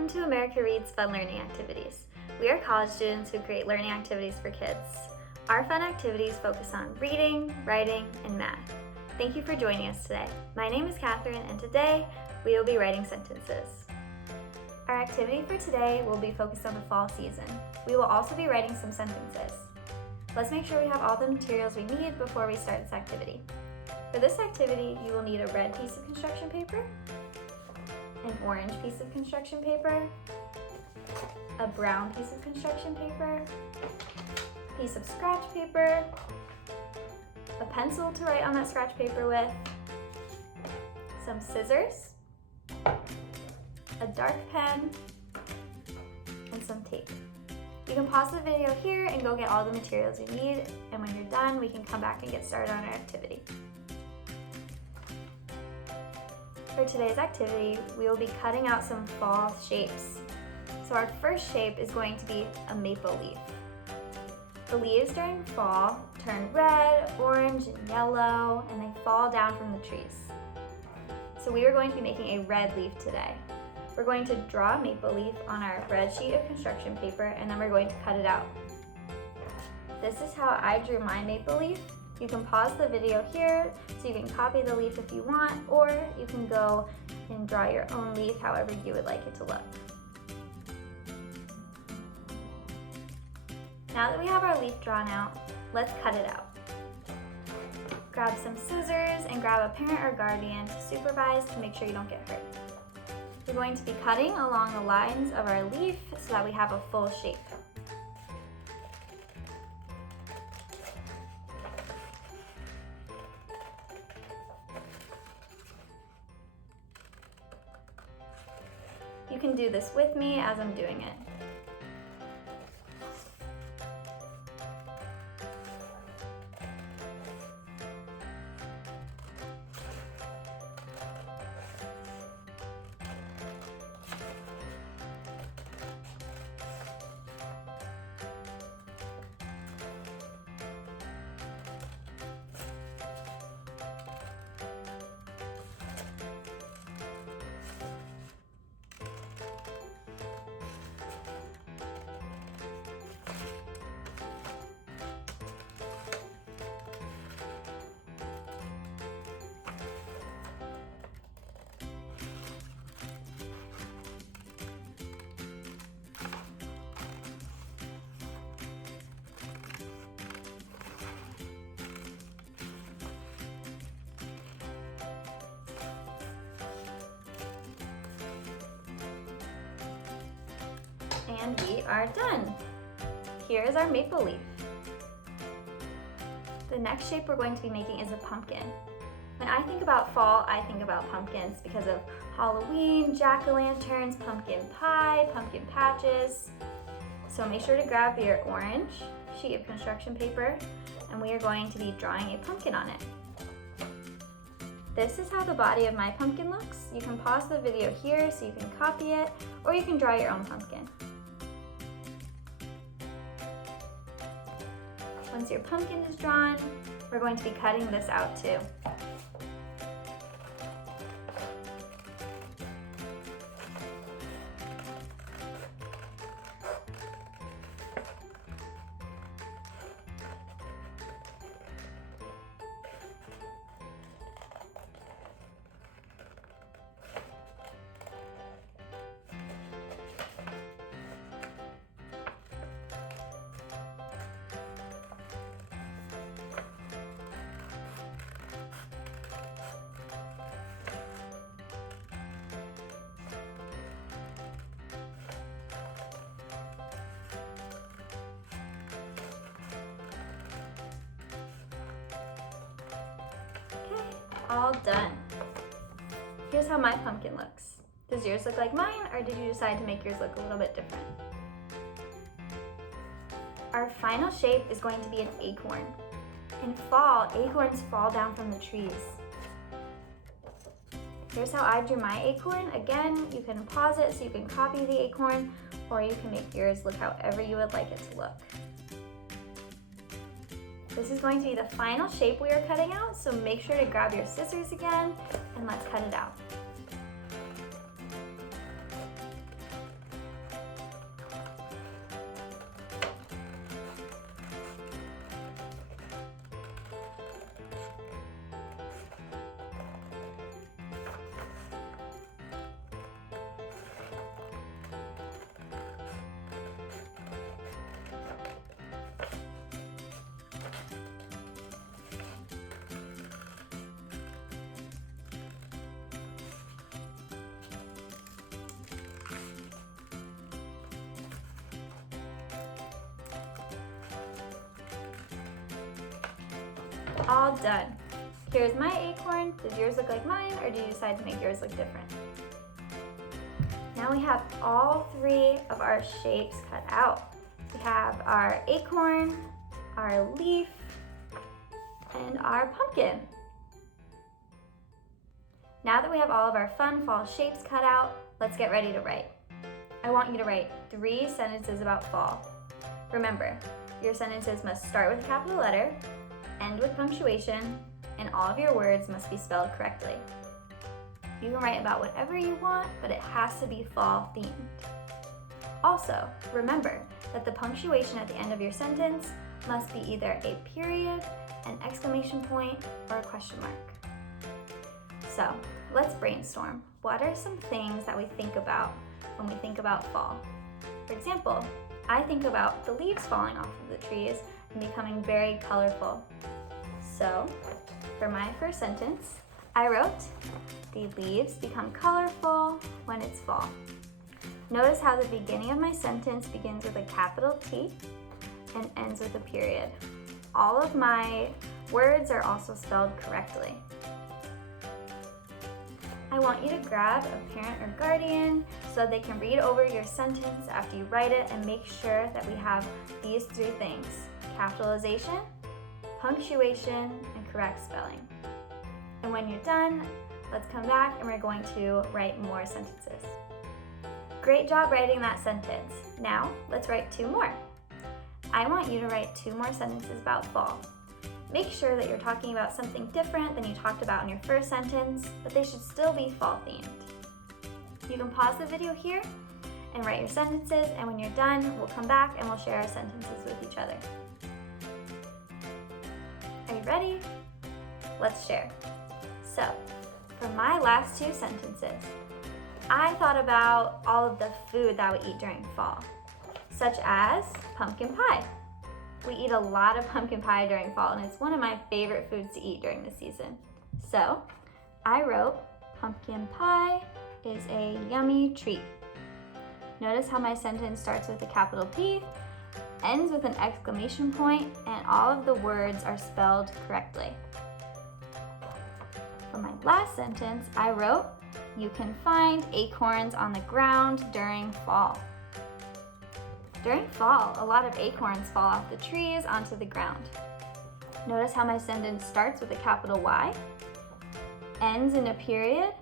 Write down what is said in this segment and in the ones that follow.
Welcome to America Reads Fun Learning Activities. We are college students who create learning activities for kids. Our fun activities focus on reading, writing, and math. Thank you for joining us today. My name is Catherine, and today we will be writing sentences. Our activity for today will be focused on the fall season. We will also be writing some sentences. Let's make sure we have all the materials we need before we start this activity. For this activity, you will need a red piece of construction paper, an orange piece of construction paper, a brown piece of construction paper, a piece of scratch paper, a pencil to write on that scratch paper with, some scissors, a dark pen, and some tape. You can pause the video here and go get all the materials you need, and when you're done, we can come back and get started on our activity. For today's activity, we will be cutting out some fall shapes. So our first shape is going to be a maple leaf. The leaves during fall turn red, orange, and yellow, and they fall down from the trees. So we are going to be making a red leaf today. We're going to draw a maple leaf on our red sheet of construction paper, and then we're going to cut it out. This is how I drew my maple leaf. You can pause the video here so you can copy the leaf if you want, or you can go and draw your own leaf however you would like it to look. Now that we have our leaf drawn out, let's cut it out. Grab some scissors and grab a parent or guardian to supervise to make sure you don't get hurt. We're going to be cutting along the lines of our leaf so that we have a full shape. You can do this with me as I'm doing it. And we are done. Here is our maple leaf. The next shape we're going to be making is a pumpkin. When I think about fall, I think about pumpkins because of Halloween, jack-o'-lanterns, pumpkin pie, pumpkin patches. So make sure to grab your orange sheet of construction paper, and we are going to be drawing a pumpkin on it. This is how the body of my pumpkin looks. You can pause the video here so you can copy it, or you can draw your own pumpkin. Once your pumpkin is drawn, we're going to be cutting this out too. All done. Here's how my pumpkin looks. Does yours look like mine, or did you decide to make yours look a little bit different? Our final shape is going to be an acorn. In fall, acorns fall down from the trees. Here's how I drew my acorn. Again, you can pause it so you can copy the acorn, or you can make yours look however you would like it to look. This is going to be the final shape we are cutting out, so make sure to grab your scissors again and let's cut it out. All done. Here's my acorn. Does yours look like mine, or did you decide to make yours look different? Now we have all three of our shapes cut out. We have our acorn, our leaf, and our pumpkin. Now that we have all of our fun fall shapes cut out, let's get ready to write. I want you to write 3 sentences about fall. Remember, your sentences must start with a capital letter, end with punctuation, and all of your words must be spelled correctly. You can write about whatever you want, but it has to be fall themed. Also, remember that the punctuation at the end of your sentence must be either a period, an exclamation point, or a question mark. So, let's brainstorm. What are some things that we think about when we think about fall? For example, I think about the leaves falling off of the trees and becoming very colorful. So, for my first sentence, I wrote, the leaves become colorful when it's fall. Notice how the beginning of my sentence begins with a capital T and ends with a period. All of my words are also spelled correctly. I want you to grab a parent or guardian so they can read over your sentence after you write it and make sure that we have these 3 things: capitalization, punctuation, and correct spelling. And when you're done, let's come back and we're going to write more sentences. Great job writing that sentence. Now, let's write 2 more. I want you to write 2 more sentences about fall. Make sure that you're talking about something different than you talked about in your first sentence, but they should still be fall themed. You can pause the video here and write your sentences, and when you're done, we'll come back and we'll share our sentences with each other. Are you ready? Let's share. So, for my last 2 sentences, I thought about all of the food that we eat during fall, such as pumpkin pie. We eat a lot of pumpkin pie during fall, and it's one of my favorite foods to eat during the season. So, I wrote, pumpkin pie is a yummy treat. Notice how my sentence starts with a capital P, ends with an exclamation point, and all of the words are spelled correctly. For my last sentence, I wrote, you can find acorns on the ground during fall. During fall, a lot of acorns fall off the trees onto the ground. Notice how my sentence starts with a capital Y, ends in a period,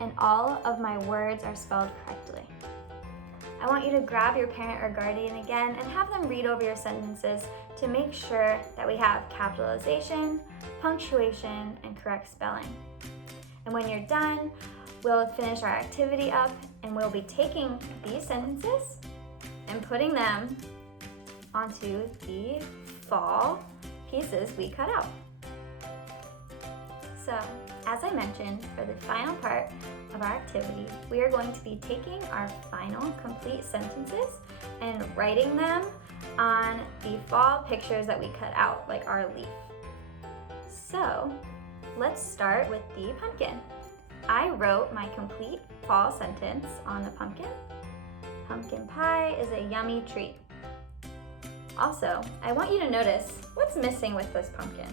and all of my words are spelled correctly. I want you to grab your parent or guardian again and have them read over your sentences to make sure that we have capitalization, punctuation, and correct spelling. And when you're done, we'll finish our activity up and we'll be taking these sentences and putting them onto the fall pieces we cut out. So, as I mentioned, for the final part of our activity, we are going to be taking our final complete sentences and writing them on the fall pictures that we cut out, like our leaf. So, let's start with the pumpkin. I wrote my complete fall sentence on the pumpkin. Pumpkin pie is a yummy treat. Also, I want you to notice what's missing with this pumpkin.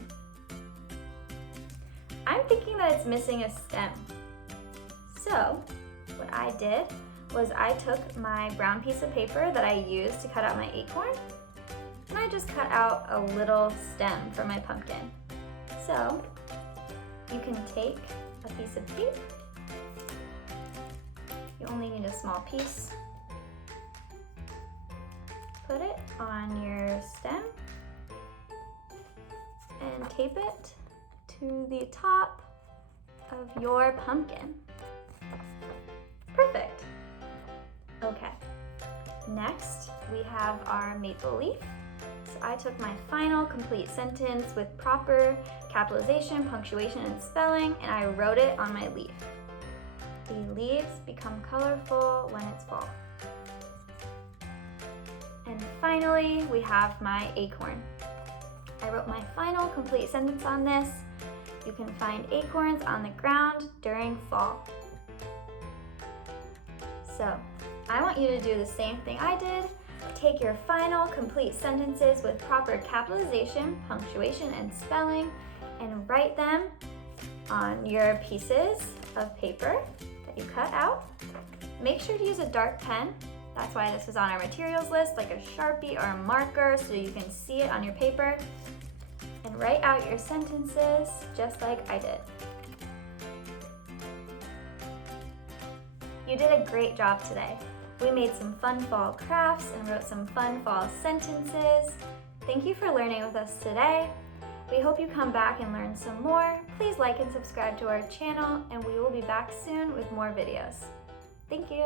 I'm thinking that it's missing a stem. So, what I did was I took my brown piece of paper that I used to cut out my acorn, and I just cut out a little stem for my pumpkin. So, you can take a piece of tape. You only need a small piece. Put it on your stem and tape it to the top of your pumpkin. Perfect. Okay. Next, we have our maple leaf. So I took my final complete sentence with proper capitalization, punctuation, and spelling, and I wrote it on my leaf. The leaves become colorful when it's fall. And finally, we have my acorn. I wrote my final complete sentence on this. You can find acorns on the ground during fall. So, I want you to do the same thing I did take your final complete sentences with proper capitalization, punctuation, and spelling and write them on your pieces of paper that you cut out. Make sure to use a dark pen. That's why this is on our materials list, like a Sharpie or a marker, so you can see it on your paper. And write out your sentences just like I did. You did a great job today. We made some fun fall crafts and wrote some fun fall sentences. Thank you for learning with us today. We hope you come back and learn some more. Please like and subscribe to our channel, and we will be back soon with more videos. Thank you.